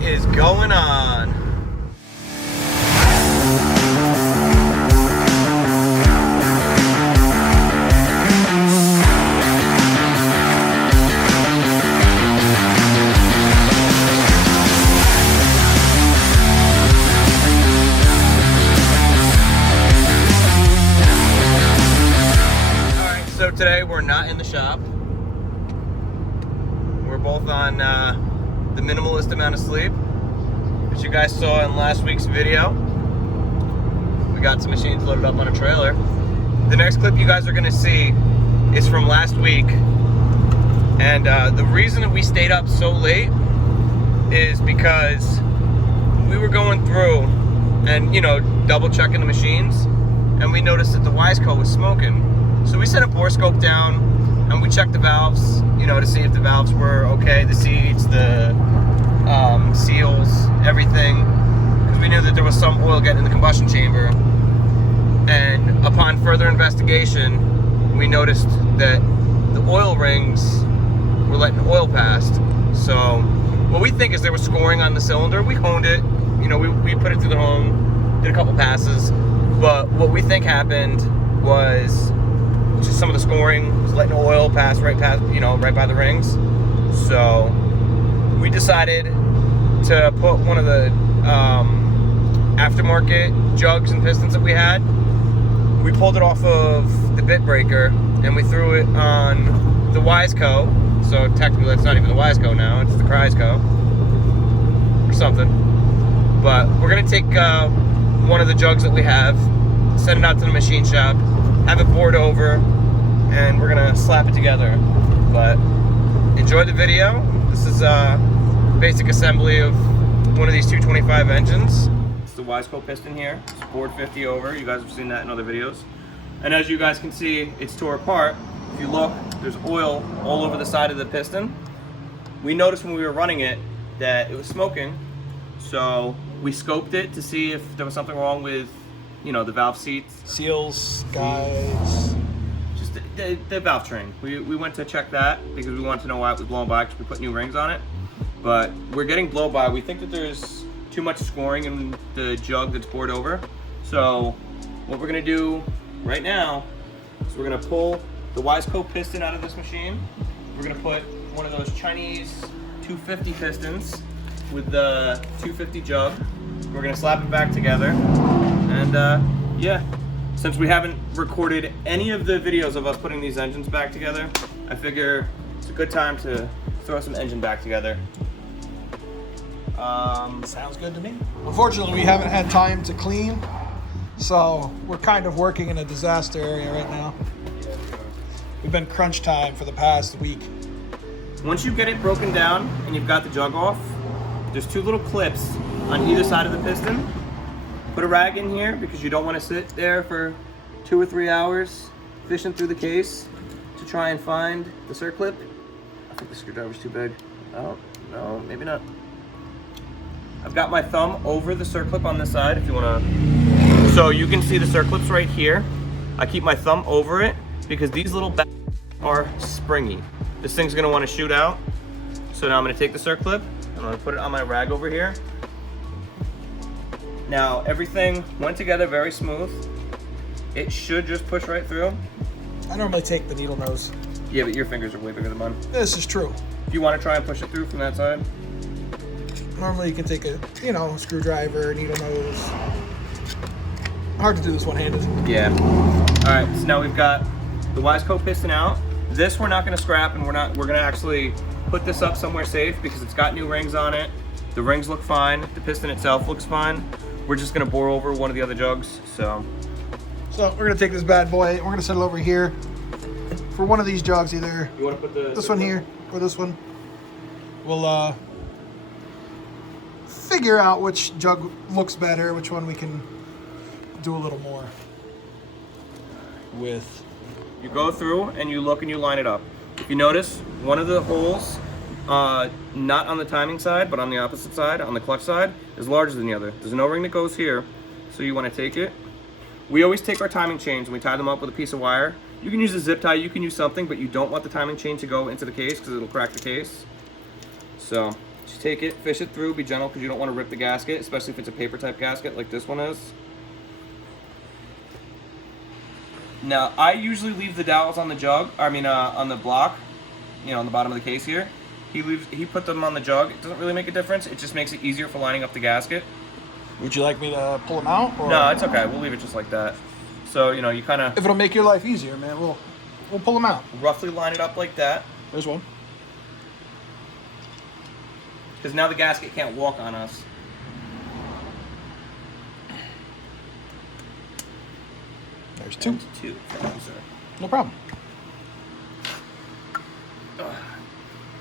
What is going on? Alright, so today we're not in the shop. We're both on the minimalist amount of sleep. As you guys saw in last week's video, we got some machines loaded up on a trailer. The next clip you guys are gonna see is from last week. And the reason that we stayed up so late is because we were going through and, you know, double checking the machines, and we noticed that the Wiseco was smoking. So we set a bore scope down and we checked the valves, you know, to see if the valves were okay, the seats, the seals, everything, because we knew that there was some oil getting in the combustion chamber. And upon further investigation, we noticed that the oil rings were letting oil past. So what we think is there was scoring on the cylinder. We honed it, you know, we put it through the home, did a couple passes, but what we think happened was just some of the scoring was letting oil pass right past, you know, right by the rings. So we decided to put one of the aftermarket jugs and pistons that we had. We pulled it off of the bit breaker and we threw it on the Wiseco. So technically it's not even the Wiseco now, it's the Chrysco or something. But we're gonna take one of the jugs that we have, send it out to the machine shop, have it bored over, and we're gonna slap it together. But enjoy the video. This is basic assembly of one of these 225 engines. It's the Wiseco piston here. It's bored 50 over. You guys have seen that in other videos. And as you guys can see, it's tore apart. If you look, there's oil all over the side of the piston. We noticed when we were running it that it was smoking. So we scoped it to see if there was something wrong with, you know, the valve seats. Seals, guides. Just the valve train. We went to check that because we wanted to know why it was blowing by, because we put new rings on it. But we're getting blow by. We think that there's too much scoring in the jug that's poured over. So what we're gonna do right now is we're gonna pull the Wiseco piston out of this machine. We're gonna put one of those Chinese 250 pistons with the 250 jug. We're gonna slap it back together. And yeah, since we haven't recorded any of the videos of us putting these engines back together, I figure it's a good time to throw some engine back together. Sounds good to me. Unfortunately, we haven't had time to clean, so we're kind of working in a disaster area right now. We've been crunch time for the past week. Once you get it broken down and you've got the jug off, there's two little clips on either side of the piston. Put a rag in here because you don't want to sit there for 2 or 3 hours fishing through the case to try and find the circlip. I think the screwdriver's too big. Oh, no, maybe not. I've got my thumb over the circlip on this side if you want to. So you can see the circlips right here. I keep my thumb over it because these little bags are springy. This thing's going to want to shoot out. So now I'm going to take the circlip and I'm going to put it on my rag over here. Now everything went together very smooth. It should just push right through. I normally take the needle nose. Yeah, but your fingers are way bigger than mine. This is true. If you want to try and push it through from that side. Normally you can take a, you know, screwdriver, needle nose. Hard to do this one-handed. Yeah. All right, so now we've got the Wiseco piston out. This we're not gonna scrap, and we're gonna actually put this up somewhere safe because it's got new rings on it. The rings look fine. The piston itself looks fine. We're just gonna bore over one of the other jugs, so. So we're gonna take this bad boy, we're gonna set it over here for one of these jugs, either You wanna put this one here or this one. We'll figure out which jug looks better, which one we can do a little more with. You go through and you look and you line it up. If you notice, one of the holes, not on the timing side, but on the opposite side, on the clutch side, is larger than the other. There's an O-ring that goes here, so you want to take it. We always take our timing chains and we tie them up with a piece of wire. You can use a zip tie, you can use something, but you don't want the timing chain to go into the case because it'll crack the case. So Just take it, fish it through, be gentle because you don't want to rip the gasket, especially if it's a paper type gasket like this one is. Now, I usually leave the dowels on the jug, on the block, you know, on the bottom of the case here. He put them on the jug. It doesn't really make a difference. It just makes it easier for lining up the gasket. Would you like me to pull them out? Or? No, it's okay. We'll leave it just like that. So, you know, you kind of... If it'll make your life easier, man, we'll pull them out. Roughly line it up like that. There's one. Because now the gasket can't walk on us. There's two. And two. Thank you, sir. No problem.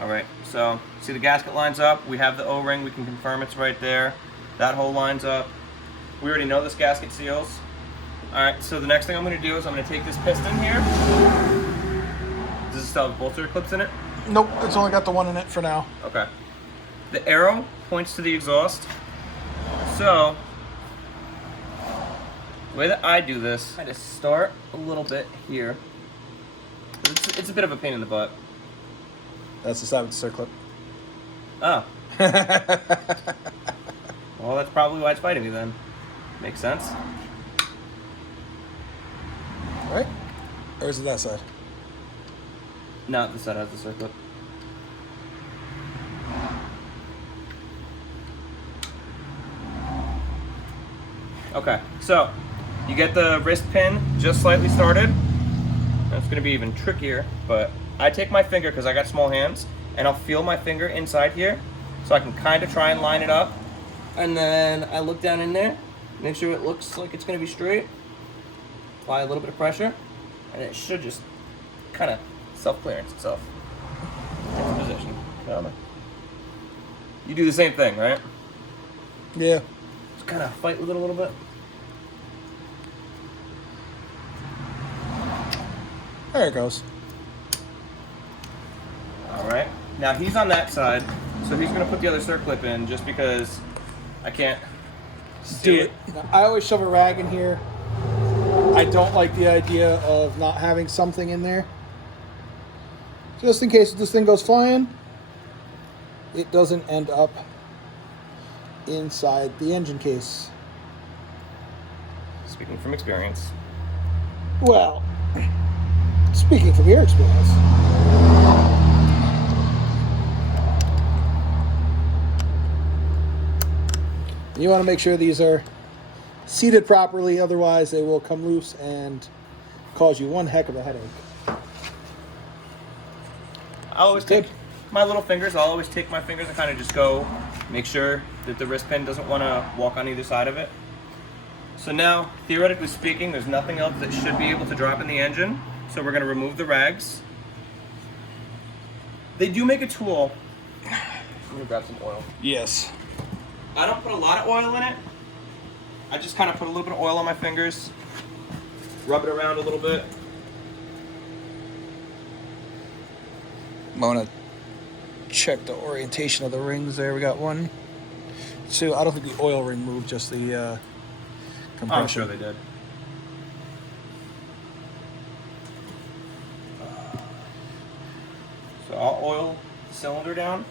All right, so see the gasket lines up. We have the O-ring. We can confirm it's right there. That hole lines up. We already know this gasket seals. All right, so the next thing I'm going to do is I'm going to take this piston here. Does it still have bolster clips in it? Nope, it's only got the one in it for now. Okay. The arrow points to the exhaust. So, the way that I do this, I just start a little bit here. It's a bit of a pain in the butt. That's the side with the circlip. Oh. Well, that's probably why it's fighting me then. Makes sense. Right? Or is it that side? No, this side has the circlip. Okay, so you get the wrist pin just slightly started. That's gonna be even trickier, but I take my finger, because I got small hands, and I'll feel my finger inside here, so I can kind of try and line it up. And then I look down in there, make sure it looks like it's gonna be straight. Apply a little bit of pressure, and it should just kind of self-clearance itself into position. You do the same thing, right? Yeah. Just kind of fight with it a little bit. There it goes. All right. Now he's on that side, so he's gonna put the other circlip in just because I can't see it. I always shove a rag in here. I don't like the idea of not having something in there. Just in case this thing goes flying, it doesn't end up inside the engine case. Speaking from experience. Well, speaking from your experience. You want to make sure these are seated properly, otherwise they will come loose and cause you one heck of a headache. I always take my little fingers, I'll always take my fingers and kind of just go, make sure that the wrist pin doesn't want to walk on either side of it. So now, theoretically speaking, there's nothing else that should be able to drop in the engine. So we're going to remove the rags. They do make a tool. I'm going to grab some oil. Yes. I don't put a lot of oil in it. I just kind of put a little bit of oil on my fingers, rub it around a little bit. I'm going to check the orientation of the rings there. We got 1, 2. I don't think the oil ring moved, just the compression. I'm sure they did. So I'll oil the cylinder down.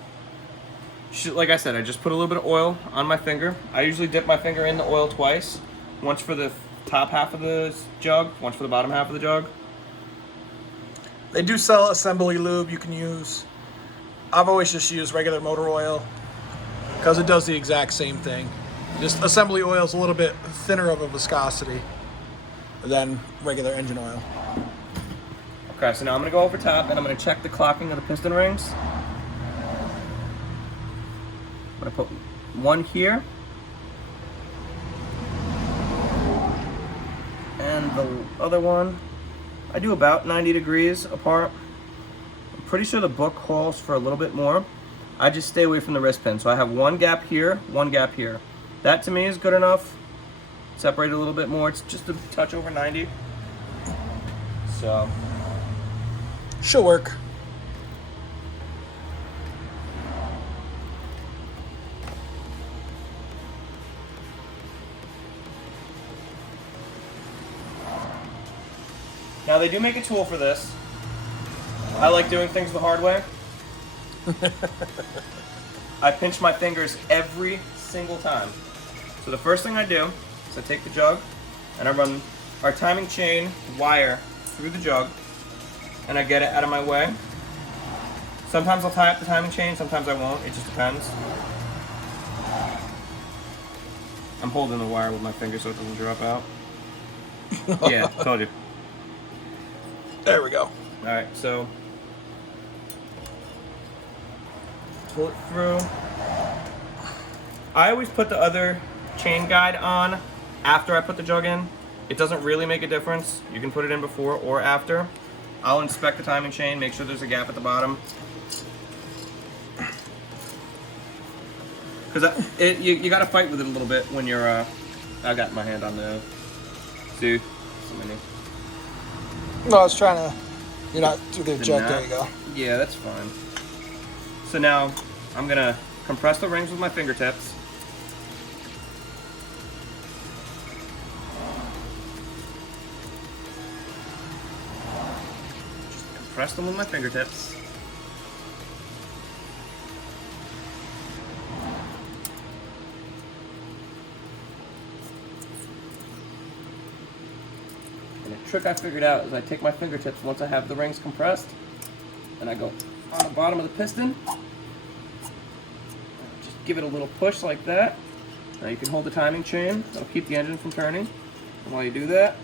Like I said, I just put a little bit of oil on my finger. I usually dip my finger in the oil twice. Once for the top half of the jug, once for the bottom half of the jug. They do sell assembly lube you can use. I've always just used regular motor oil because it does the exact same thing. Just assembly oil is a little bit thinner of a viscosity than regular engine oil. Okay, so now I'm going to go over top and I'm going to check the clocking of the piston rings. I'm going to put one here. And the other one, I do about 90 degrees apart. I'm pretty sure the book calls for a little bit more. I just stay away from the wrist pin. So I have one gap here, one gap here. That to me is good enough. Separate a little bit more. It's just a touch over 90. So should work. now they do make a tool for this. I like doing things the hard way. I pinch my fingers every single time. So the first thing I do is I take the jug and I run our timing chain wire through the jug and I get it out of my way. Sometimes I'll tie up the timing chain, sometimes I won't, it just depends. I'm holding the wire with my finger so it doesn't drop out. Yeah, told you. There we go. Alright, so pull it through. I always put the other chain guide on after I put the jug in. It doesn't really make a difference. You can put it in before or after. I'll inspect the timing chain, make sure there's a gap at the bottom. Because you got to fight with it a little bit when you're, I got my hand on the, see, so many. No, I was trying to, you're not too good jug, there you go. Yeah, that's fine. So now, I'm going to compress the rings with my fingertips. Compress them with my fingertips. And a trick I figured out is I take my fingertips once I have the rings compressed, and I go on the bottom of the piston. Just give it a little push like that. Now you can hold the timing chain. That'll keep the engine from turning. And while you do that,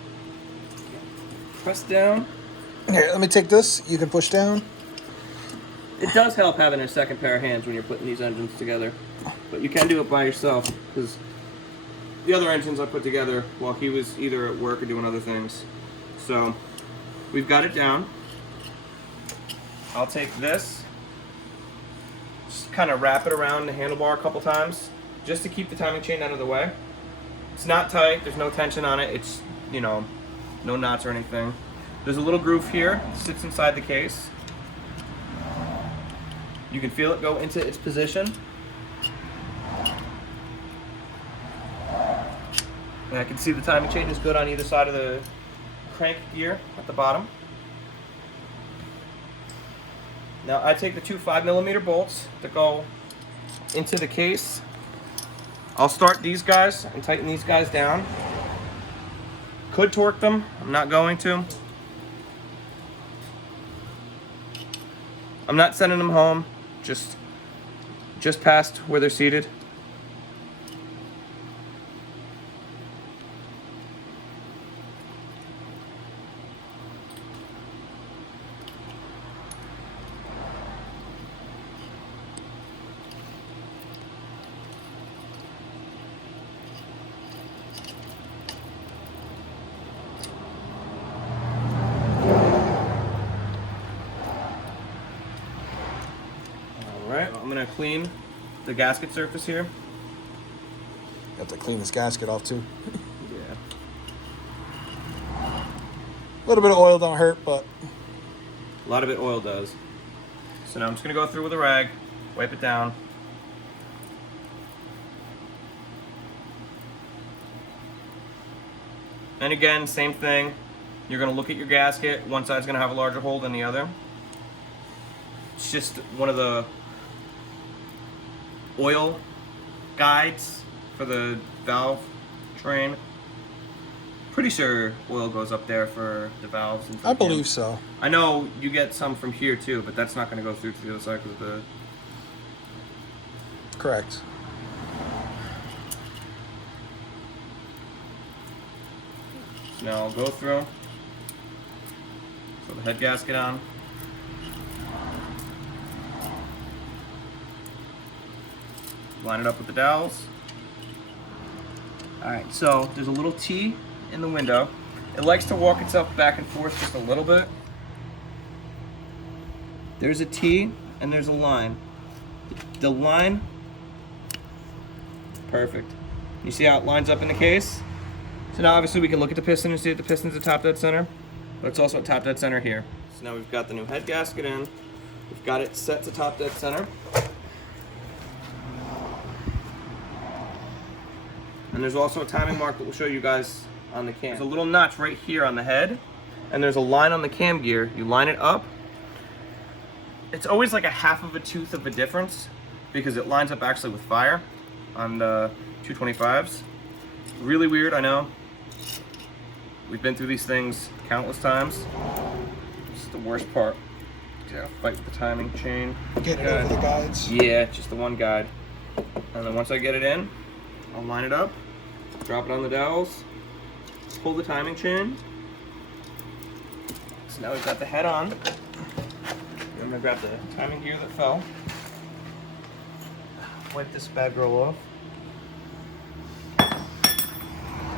press down. Here, let me take this. You can push down. It does help having a second pair of hands when you're putting these engines together. But you can do it by yourself, because the other engines I put together while he was either at work or doing other things. So we've got it down. I'll take this, just kind of wrap it around the handlebar a couple times, just to keep the timing chain out of the way. It's not tight, there's no tension on it, it's, you know, no knots or anything. There's a little groove here, it sits inside the case. You can feel it go into its position. And I can see the timing chain is good on either side of the crank gear at the bottom. Now I take the two 5mm bolts that go into the case. I'll start these guys and tighten these guys down. Could torque them, I'm not going to. I'm not sending them home, just past where they're seated. Alright, I'm going to clean the gasket surface here. You have to clean this gasket off too. Yeah. A little bit of oil don't hurt, but A lot of it oil does. So now I'm just going to go through with a rag, wipe it down. And again, same thing. You're going to look at your gasket. One side's going to have a larger hole than the other. It's just one of the oil guides for the valve train. Pretty sure oil goes up there for the valves. And for I the believe cams. so. I know you get some from here too, but that's not going to go through to the other side because of the... Correct. So now I'll go through. Put the head gasket on. Line it up with the dowels. Alright, so there's a little T in the window. It likes to walk itself back and forth just a little bit. There's a T and there's a line. The line, perfect. You see how it lines up in the case? So now obviously we can look at the piston and see that the piston's at top dead center, but it's also at top dead center here. So now we've got the new head gasket in. We've got it set to top dead center. And there's also a timing mark that will show you guys on the cam. There's a little notch right here on the head, and there's a line on the cam gear. You line it up. It's always like a half of a tooth of a difference. because it lines up actually with fire on the 225s. Really weird, I know. We've been through these things countless times. This is the worst part. You gotta fight with the timing chain. Get it over the guides. Yeah, just the one guide. And then once I get it in, I'll line it up, drop it on the dowels, pull the timing chain. So now we've got the head on. I'm gonna grab the timing gear that fell. Wipe this bad girl off.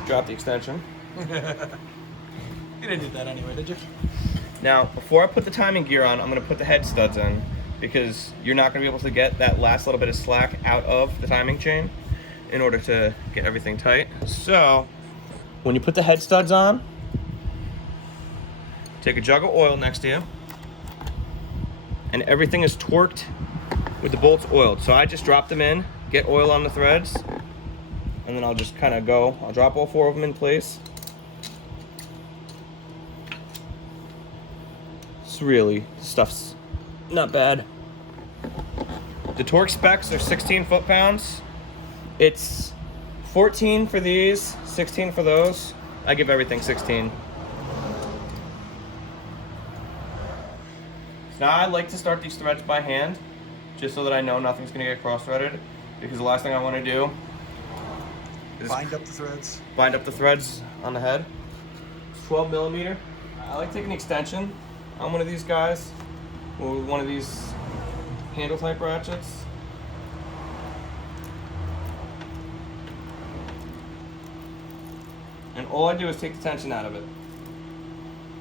Drop the extension. You didn't do that anyway, did you? Now, before I put the timing gear on, I'm gonna put the head studs in because you're not gonna be able to get that last little bit of slack out of the timing chain in order to get everything tight. So, when you put the head studs on, take a jug of oil next to you, and everything is torqued with the bolts oiled. So I just drop them in, get oil on the threads, and then I'll just kind of go. I'll drop all 4 of them in place. Really, stuff's not bad. The torque specs are 16 foot-pounds. It's 14 for these, 16 for those. I give everything 16. So now I like to start these threads by hand, just so that I know nothing's gonna get cross-threaded, because the last thing I wanna do is bind up the threads. Bind up the threads on the head. It's 12 millimeter. I like taking the extension on one of these guys, or one of these handle type ratchets. And all I do is take the tension out of it.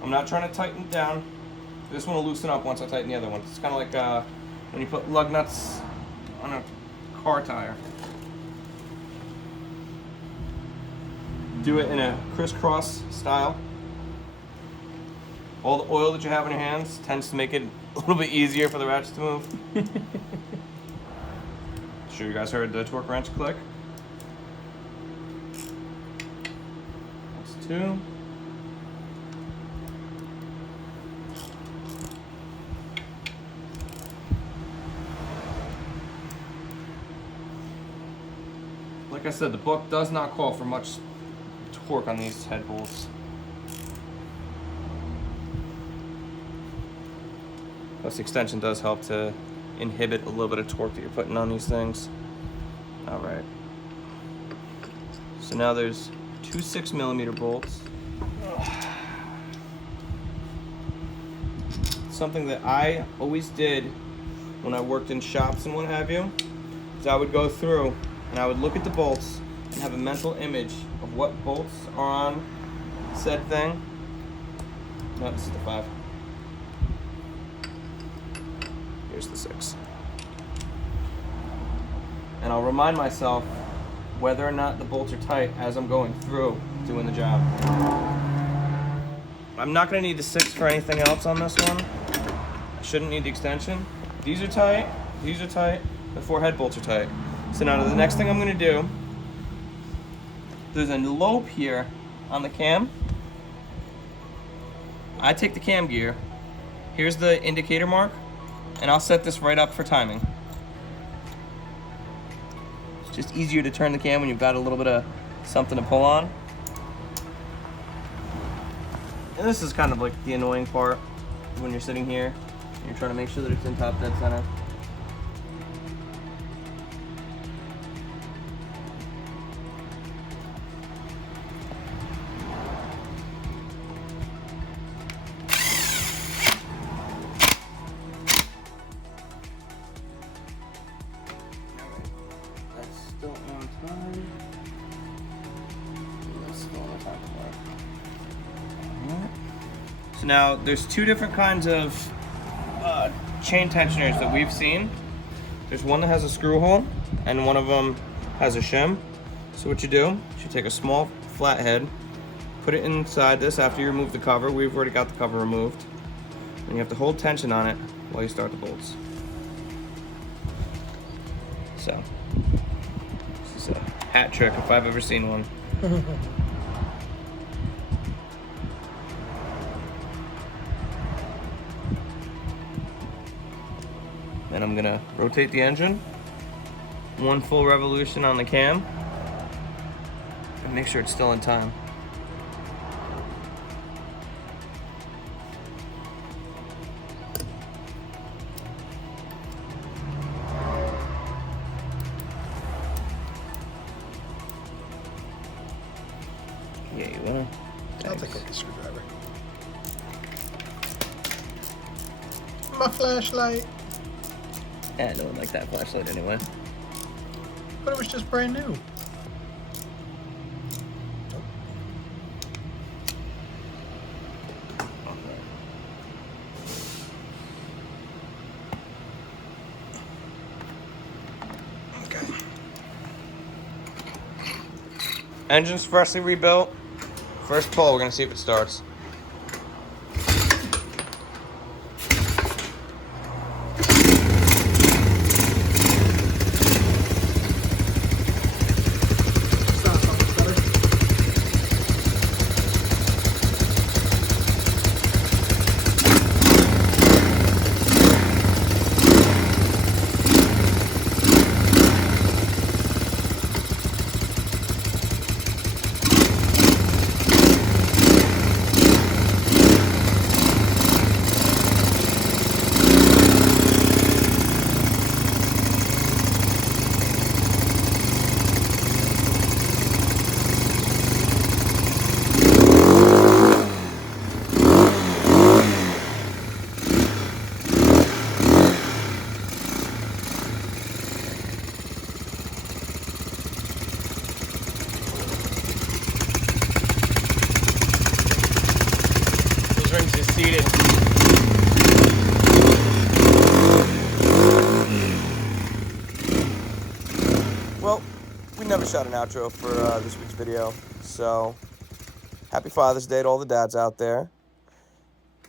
I'm not trying to tighten it down. This one will loosen up once I tighten the other one. It's kind of like when you put lug nuts on a car tire. Do it in a crisscross style. All the oil that you have in your hands tends to make it a little bit easier for the ratchet to move. Sure you guys heard the torque wrench click. That's 2. Like I said, the book does not call for much torque on these head bolts. Plus the extension does help to inhibit a little bit of torque that you're putting on these things. All right. So now there's 2 6mm bolts. Something that I always did when I worked in shops and what have you, is I would go through and I would look at the bolts and have a mental image of what bolts are on said thing. No, this is the 5. Here's the 6. And I'll remind myself whether or not the bolts are tight as I'm going through doing the job. I'm not going to need the 6 for anything else on this one. I shouldn't need the extension. These are tight, the 4 head bolts are tight. So now the next thing I'm going to do, there's a lobe here on the cam. I take the cam gear, here's the indicator mark, and I'll set this right up for timing. It's just easier to turn the cam when you've got a little bit of something to pull on. And this is kind of like the annoying part when you're sitting here and you're trying to make sure that it's in top dead center. So now there's 2 different kinds of chain tensioners that we've seen. There's one that has a screw hole and one of them has a shim. So what you do is you take a small flathead, put it inside this after you remove the cover. We've already got the cover removed. And you have to hold tension on it while you start the bolts. So this is a hat trick if I've ever seen one. And I'm gonna rotate the engine one full revolution on the cam. And make sure it's still in time. Yeah, you wanna? I'll take a screwdriver. My flashlight. Yeah, no one likes that flashlight anyway. But it was just brand new. Okay. Engine's freshly rebuilt. First pull, we're gonna see if it starts. Sounds so much better. Those rings are seated. Well, we never shot an outro for this week's video, so happy Father's Day to all the dads out there.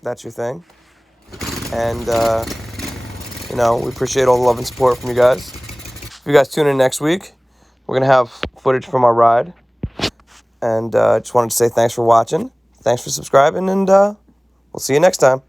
That's your thing. And, you know, we appreciate all the love and support from you guys. If you guys tune in next week, we're going to have footage from our ride. And just wanted to say thanks for watching. Thanks for subscribing, and we'll see you next time.